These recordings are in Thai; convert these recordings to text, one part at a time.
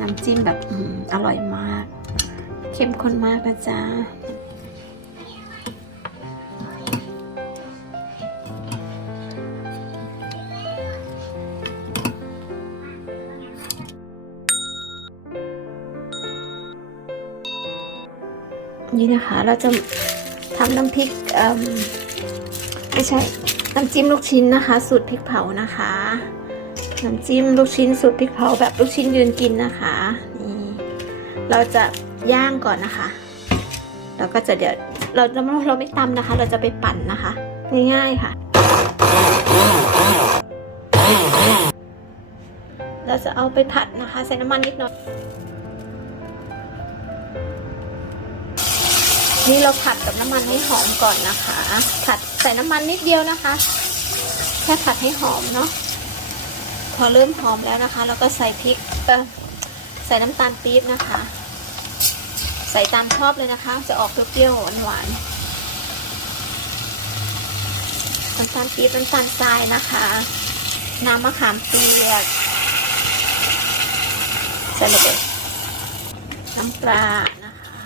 น้ำจิ้มแบบอร่อยมาก เข้มข้นมากนะจ๊ะนี่นะคะเราจะทำน้ำพริกไม่ใช่น้ำจิ้มลูกชิ้นนะคะ สูตรพริกเผานะคะ น้ำจิ้มลูกชิ้นสูตรพริกเผาแบบลูกชิ้นยืนกินนะคะนี่เราจะย่างก่อนนะคะ แล้วก็จะเดี๋ยวเราเราเราไม่ตำนะคะ เราจะไปปั่นนะคะ ง่ายๆค่ะ เราจะเอาไปผัดนะคะใส่น้ำมันนิดหน่อยนี่เราผัดกับน้ำมันให้หอมก่อนนะคะ ผัดใส่น้ำมันนิดเดียวนะคะ แค่ผัดให้หอมเนาะ อเริ่มหอมแล้วนะคะ แล้วก็ใส่พริกใส่น้ำตาลปี๊บนะคะ ใส่ตามชอบเลยนะคะ จะออกเปรี้ยวๆหวานๆน้ำตาลปี๊บน้ำตาลทรายนะคะ น้ำมะขามเปียกใส่เลยน้ำปลานะคะ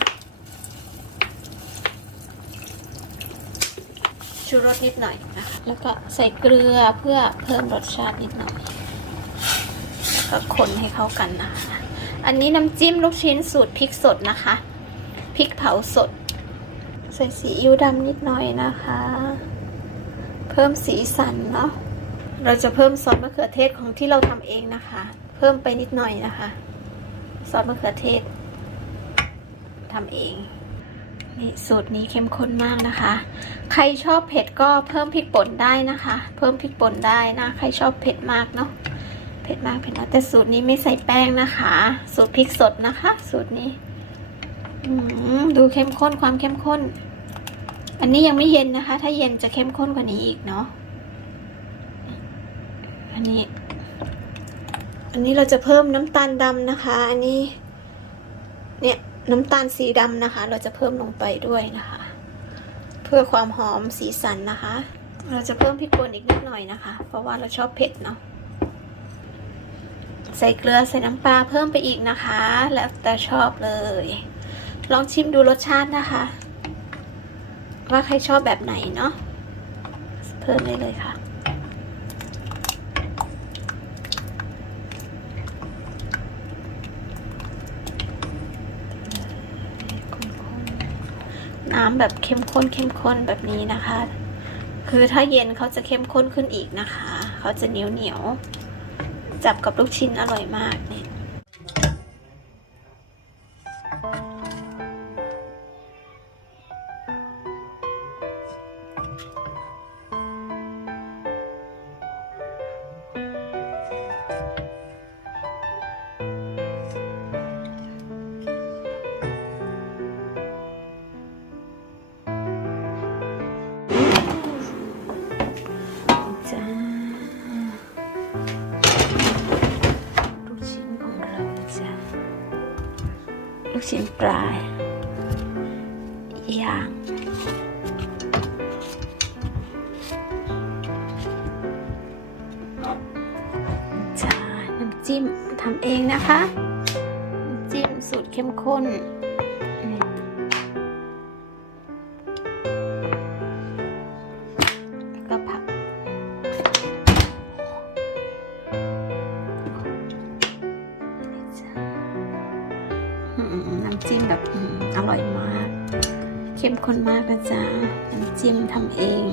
ชูรสนิดหน่อยนะคะ แล้วก็ใส่เกลือเพื่อเพิ่มรสชาตินิดหน่อย ก็คนให้เข้ากันนะคะ อันนี้น้ำจิ้มลูกชิ้นสูตรพริกสดนะคะ พริกเผาสด ใส่ซีอิ๊วดำนิดหน่อยนะคะ เพิ่มสีสันเนาะ เราจะเพิ่มซอสมะเขือเทศของที่เราทำเองนะคะ เพิ่มไปนิดหน่อยนะคะ ซอสมะเขือเทศทำเองนี่สูตรนี้เข้มข้นมากนะคะ ใครชอบเผ็ดก็เพิ่มพริกป่นได้นะคะ เพิ่มพริกป่นได้นะ ใครชอบเผ็ดมากเนาะ เผ็ดมากเผ็ดน้อยแต่สูตรนี้ไม่ใส่แป้งนะคะ สูตรพริกสดนะคะ สูตรนี้อดูเข้มข้นความเข้มข้น อันนี้ยังไม่เย็นนะคะ ถ้าเย็นจะเข้มข้นกว่านี้อีกเนาะอันนี้ อันนี้เราจะเพิ่มน้ำตาลดำนะคะ อันนี้ เนี่ยน้ำตาลสีดำนะคะ เราจะเพิ่มลงไปด้วยนะคะ เพื่อความหอมสีสันนะคะ เราจะเพิ่มพริกป่นอีกนิดหน่อยนะคะ เพราะว่าเราชอบเผ็ดเนาะ ใส่เกลือใส่น้ำปลาเพิ่มไปอีกนะคะ แล้วแต่ชอบเลย ลองชิมดูรสชาตินะคะ ว่าใครชอบแบบไหนเนาะเพิ่มได้เลยค่ะ น้ำแบบเข้มข้นเข้มข้นแบบนี้นะคะ คือถ้าเย็นเขาจะเข้มข้นขึ้นอีกนะคะ เขาจะเหนียวเหนียว จับกับลูกชิ้นอร่อยมากเนี่ย ลูกชิ้นปลายย่างจ้าน้ำจิ้มทำเองนะคะ น้ำจิ้มสูตรเข้มข้น จิ้มแบบอร่อยมาก เข้มข้นมากนะจ๊ะน้ำจิ้มทำเอง